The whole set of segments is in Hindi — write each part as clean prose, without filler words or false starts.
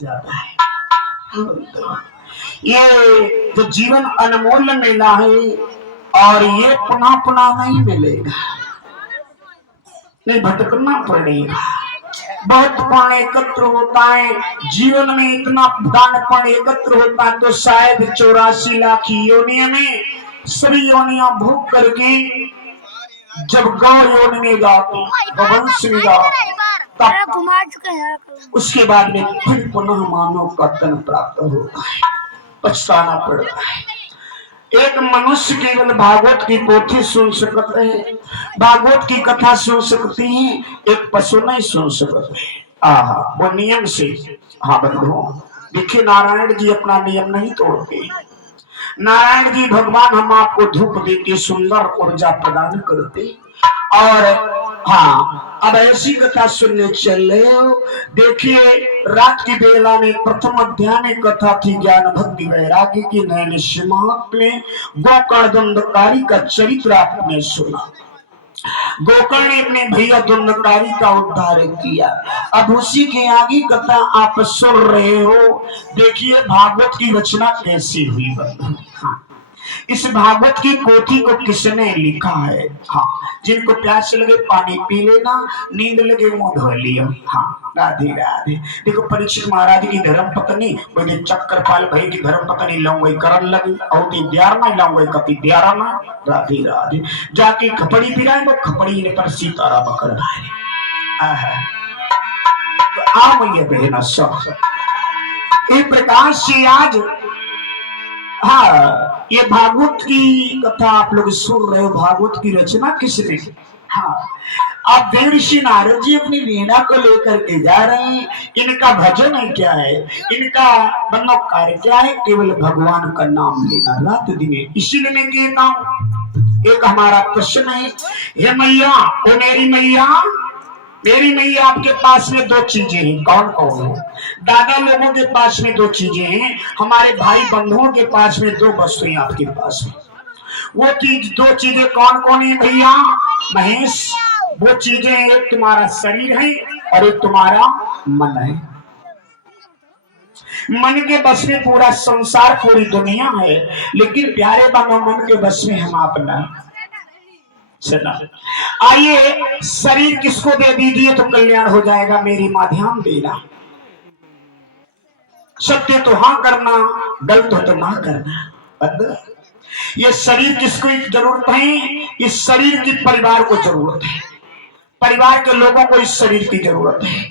जाता है। ये जो जीवन अनमोल मिला है और ये पुनः पुनः नहीं मिलेगा, नहीं भटकना पड़ेगा। बहुत पण एकत्र होता है जीवन में, इतना दान पण एकत्र होता है तो शायद 84 लाख योनियों में सभी योनियां भोग करके जब गौ योनि में जाते, गौवंश में जाते, तब घुमा चुके हैं, उसके बाद में फिर पुनः मानव का तन प्राप्त होता है, पछताना पड़ता है। एक मनुष्य केवल भागवत की पोथी सुन सकते हैं, भागवत की कथा सुन सकती है, एक पशु नहीं सुन सकते। आहा, वो नियम से। हाँ बंधुओं, देखिए नारायण जी अपना नियम नहीं तोड़ते। नारायण जी भगवान हम आपको धूप देके सुंदर ऊर्जा प्रदान करते। और हाँ, अब ऐसी कथा सुनने चले। देखिए रात की बेला में प्रथम अध्याय में कथा थी ज्ञान भक्ति वैराग्य की। नैन में गोकर्ण दंडकारी का चरित्र आपने सुना। गोकर्ण ने अपने भैया दंडकारी का उद्धार किया। अब उसी के आगे कथा आप सुन रहे हो। देखिए भागवत की रचना कैसी हुई। हाँ, इस भागवत की पोथी को किसने लिखा है? हाँ, जिनको प्यास लगे पानी पी लेना, नींद लगे मुंह धो लियो। हाँ, राधे राधे। देखो परीक्षित महाराज की धर्म पत्नी बोले चक्रपाल भाई की धर्म पत्नी लौंगई करन लगी और दियार में लौंगई कपी दियारा में। राधे राधे। जाके खपड़ी पिराए वो खपड़ी ने पर सीतारा पकड़ आए। तो आ मैया बहना सब एक प्रकार से आज, हाँ, ये भागवत की कथा आप लोग सुन रहे हो। भागवत की रचना किसने की? हाँ, अब देवर्षि नारद जी अपनी वीणा को लेकर के जा रहे हैं। इनका भजन है क्या है? इनका मनोकार्य क्या है? केवल भगवान का नाम लेना रात दिन। इसीलिए मैं कहता हूं, एक हमारा प्रश्न है, हे मैया, ओ मेरी मैया, मेरी मैया, आपके पास में दो चीजें हैं। कौन कौन है? दादा लोगों के पास में दो चीजें हैं, हमारे भाई बंधुओं के पास में दो वस्तुएं आपके पास में। वो चीज, दो चीजें कौन कौन है भैया महेश? वो चीजें, एक तुम्हारा शरीर है और एक तुम्हारा मन है। मन के बस में पूरा संसार, पूरी दुनिया है, लेकिन प्यारे बाबा मन के बस में हम आप नहीं। चला, आइए शरीर किसको दे दीजिए तो कल्याण हो जाएगा। मेरी मां ध्यान देना, सत्य तो हाँ करना, गलत हो तो ना करना। ये शरीर किसको जरूरत है? इस शरीर की परिवार को जरूरत है, परिवार के लोगों को इस शरीर की जरूरत है।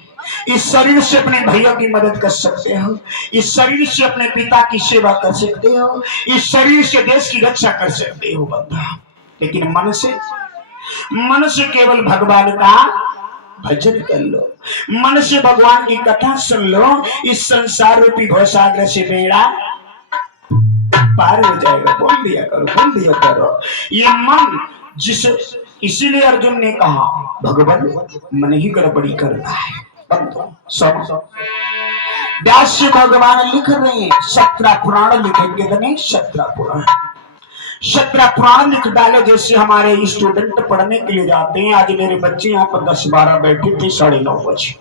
इस शरीर से अपने भैया की मदद कर सकते हो, इस शरीर से अपने पिता की सेवा कर सकते हो, इस शरीर से देश की रक्षा कर सकते हो बंधा। लेकिन मन से केवल भगवान का भजन कर लो, मन से भगवान की कथा सुन लो। इस संसार रूपी भवसागर से बेड़ा पार हो जाएगा। बोल दिया करो, बोल दिया करो। ये मन जिस, इसीलिए अर्जुन ने कहा भगवान मन ही गड़बड़ी करता है। सब व्यास भगवान लिख रहे हैं, 17 पुराण लिखेंगे तो नहीं, 17 पुराण, 17 पुराण लिख डाले। जैसे हमारे स्टूडेंट पढ़ने के लिए जाते हैं, आज मेरे बच्चे यहाँ पर 10-12 बैठे थे, 9:30 बजे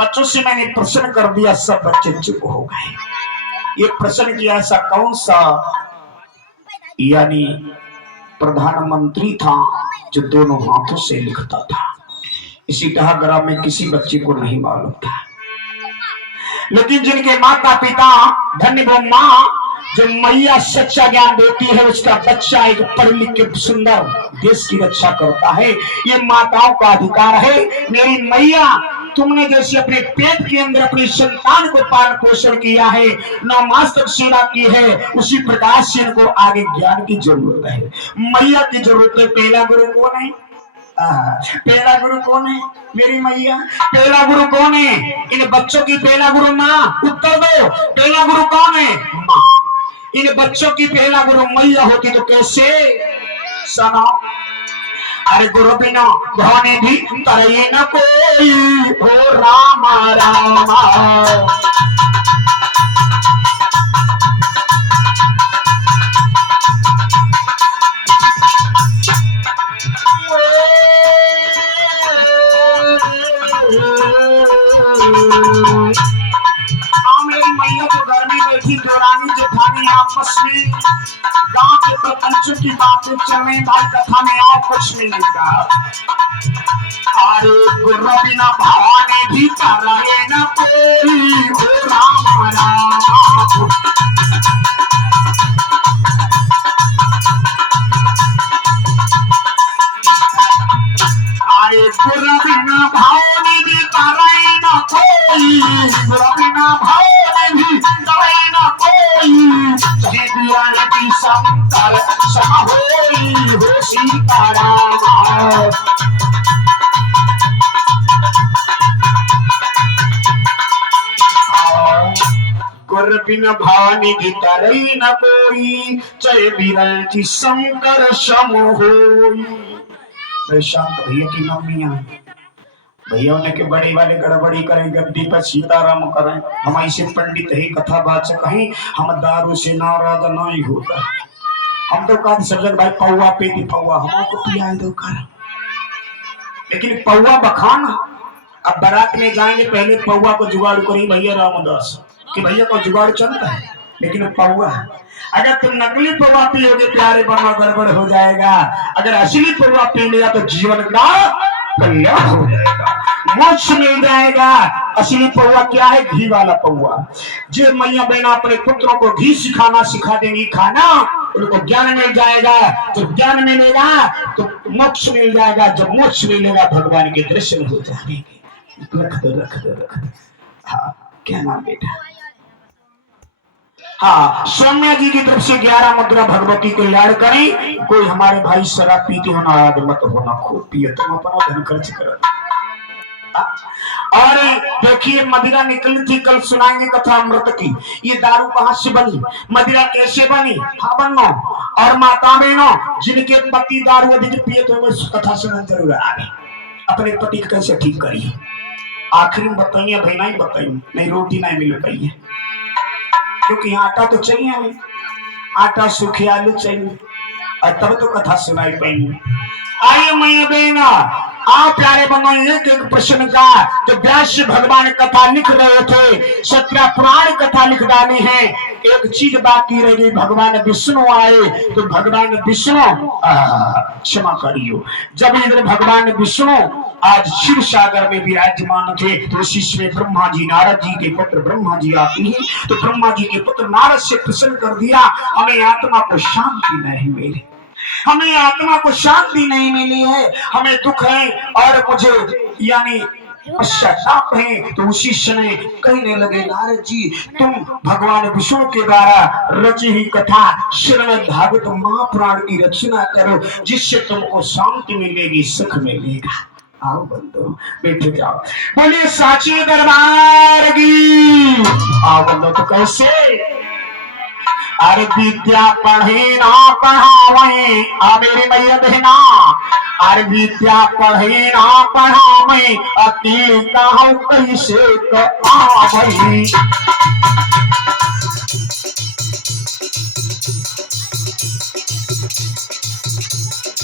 बच्चों से मैंने प्रश्न कर दिया, सब बच्चे चुप हो गए। ये प्रश्न किया, ऐसा कौन सा यानी प्रधानमंत्री था जो दोनों हाथों से लिखता था? इसी तरह ग्राम में किसी बच्चे को नहीं मालूम था, लेकिन जिनके माता पिता धन्य वो माँ, जो मैया सच्चा ज्ञान देती है, उसका बच्चा एक पढ़ लिख के सुंदर देश की रक्षा करता है। ये माताओं का अधिकार है। मेरी मैया, तुमने जैसे अपने पेट के अंदर अपनी संतान को पालन पोषण किया है, 9 मास तक सेवा की है, उसी प्रकार से इनको आगे ज्ञान की जरूरत है, मैया की जरूरत है। पहला गुरु कौन है? पहला गुरु कौन है? मेरी मैया। पहला गुरु कौन है? इन बच्चों की पहला गुरु माँ। उत्तर दो, पहला गुरु कौन है? माँ। इन बच्चों की पहला गुरु मैया होती तो कैसे? सुनो, अरे गुरु बिना धोने भी तरई न कोई हो, रामा रामा। थी देवरानी जेठानी आपस में गांव के प्रपंचों की बातें चले भाई कथा में और कुछ नहीं मिलता। अरे गुरु बिना भवानी भी करे न कोई हो राम राम। अरे गुरु बिना भवानी भी करे न कोई, गुरु बिना भवानी भी करे न कोई। चाहे दिया की संकर सम होई हो सीताराम। गुरु बिन भवानी भी करे न कोई, चाहे बिरल की शंकर सम होई। शांत भैया की मम्मियां भैया ने के बड़े वाले गड़बड़ी करें, गद्दी पर सीताराम करें। हम ऐसे पंडित है कथा वाचक हैं, हम दारू से नाराज नहीं होता। हम तो कहा सज्जन भाई पौवा पे दी पौवा हमको पिया दो कर, लेकिन पौवा बखाना। अब बारात में जाएंगे पहले पौवा को जुगाड़ करी भैया रामदास कि भैया को जुगाड़ चलता है, लेकिन पौवा अगर तुम नकली पौवा पियोगे प्यारे बना गड़बड़ हो जाएगा। अगर असली पौवा पी लिया तो जीवन का कल्याण हो जाएगा, मोक्ष मिल जाएगा। असली पौवा क्या है? घी वाला पौवा। जो मैया बहना अपने पुत्रों को घी सिखाना सिखा देंगी खाना, उनको ज्ञान मिल जाएगा। जब ज्ञान मिलेगा तो मोक्ष मिल जाएगा। जब मोक्ष मिलेगा भगवान के दर्शन हो जाएंगे। रख दो रख दो रख दो। हाँ क्या नाम बेटा? हाँ सौम्या जी की तरफ से 11 मुद्रा भगवती को याद करें। कोई हमारे भाई शराब पीते हो नाराज मत होना, खूब पिए, तुम अपना धन खर्च करो। और देखिए मदिरा निकली थी, कल सुनाएंगे कथा अमृत की। ये दारू कहां से बनी, मदिरा कैसे बनी? हाँ बनो। और माता बहनों जिनके पति दारू अधिक पिए तो कथा सुनना जरूर आगे। अपने पति को कैसे ठीक करिए, आखिरी में बताइए भाई, नहीं बताइए नहीं रोटी नहीं मिल पाई है, क्योंकि आटा तो चाहिए हमें, आटा सूखे आलू चाहिए, और तब तो कथा सुनाई पाएंगे। आइए मैया बहना आप प्यारे बनो एक एक प्रश्न का। तो व्यास भगवान कथा लिख रहे थे, 17 पुराण कथा लिख डाली है। एक चीज बाकी रह गई, भगवान विष्णु आए। तो भगवान विष्णु क्षमा करियो, जब इधर भगवान विष्णु आज शिव सागर में विराजमान थे तो उसी में ब्रह्मा जी नारद जी के पुत्र ब्रह्मा जी आते हैं। तो ब्रह्मा जी के पुत्र नारद से प्रश्न कर दिया, हमें आत्मा को शांति नहीं मिली, हमें आत्मा को शांति नहीं मिली है, हमें दुख है और मुझे यानी पश्चाताप है। तो उसी समय कहने लगे नारद जी तुम भगवान विष्णु के द्वारा रची हुई कथा श्रीमद् भागवत महापुराण की रचना करो, जिससे तुमको शांति मिलेगी, सुख मिलेगा। आओ बंदो बैठे जाओ, बोलिए साची दरबार की। आओ बंदो तो कैसे? अरे विद्या पढ़े ना पढ़ावे, आ मेरी मैया बहना, अरे विद्या पढ़े ना पढ़ावे, अति कहूं कैसे आवे।